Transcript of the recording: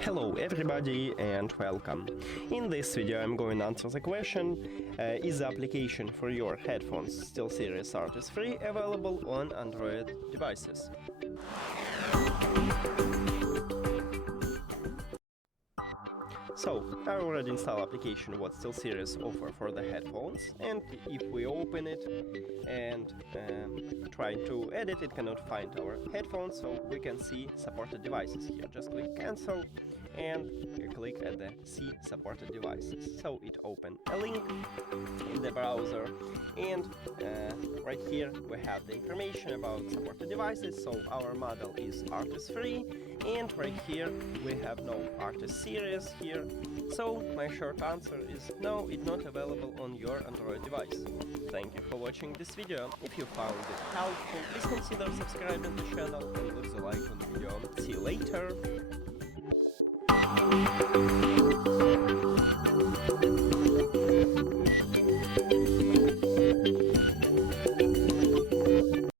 Hello everybody and welcome. In this video I'm going to answer the question, is the application for your headphones SteelSeries Arctis free available on Android devices? So, I already installed application what SteelSeries offer for the headphones, and if we open it and try to edit, it cannot find our headphones, so we can see supported devices here. Just click cancel and click at the see supported devices. So it opened a link in the browser, and right here we have the information about supported devices. So our model is Arctis free, and right here we have no Arctis series here. So my short answer is no, it's not available on your Android device. Thank you for watching this video. If you found it helpful, please consider subscribing to the channel and leave a like on the video. See you later.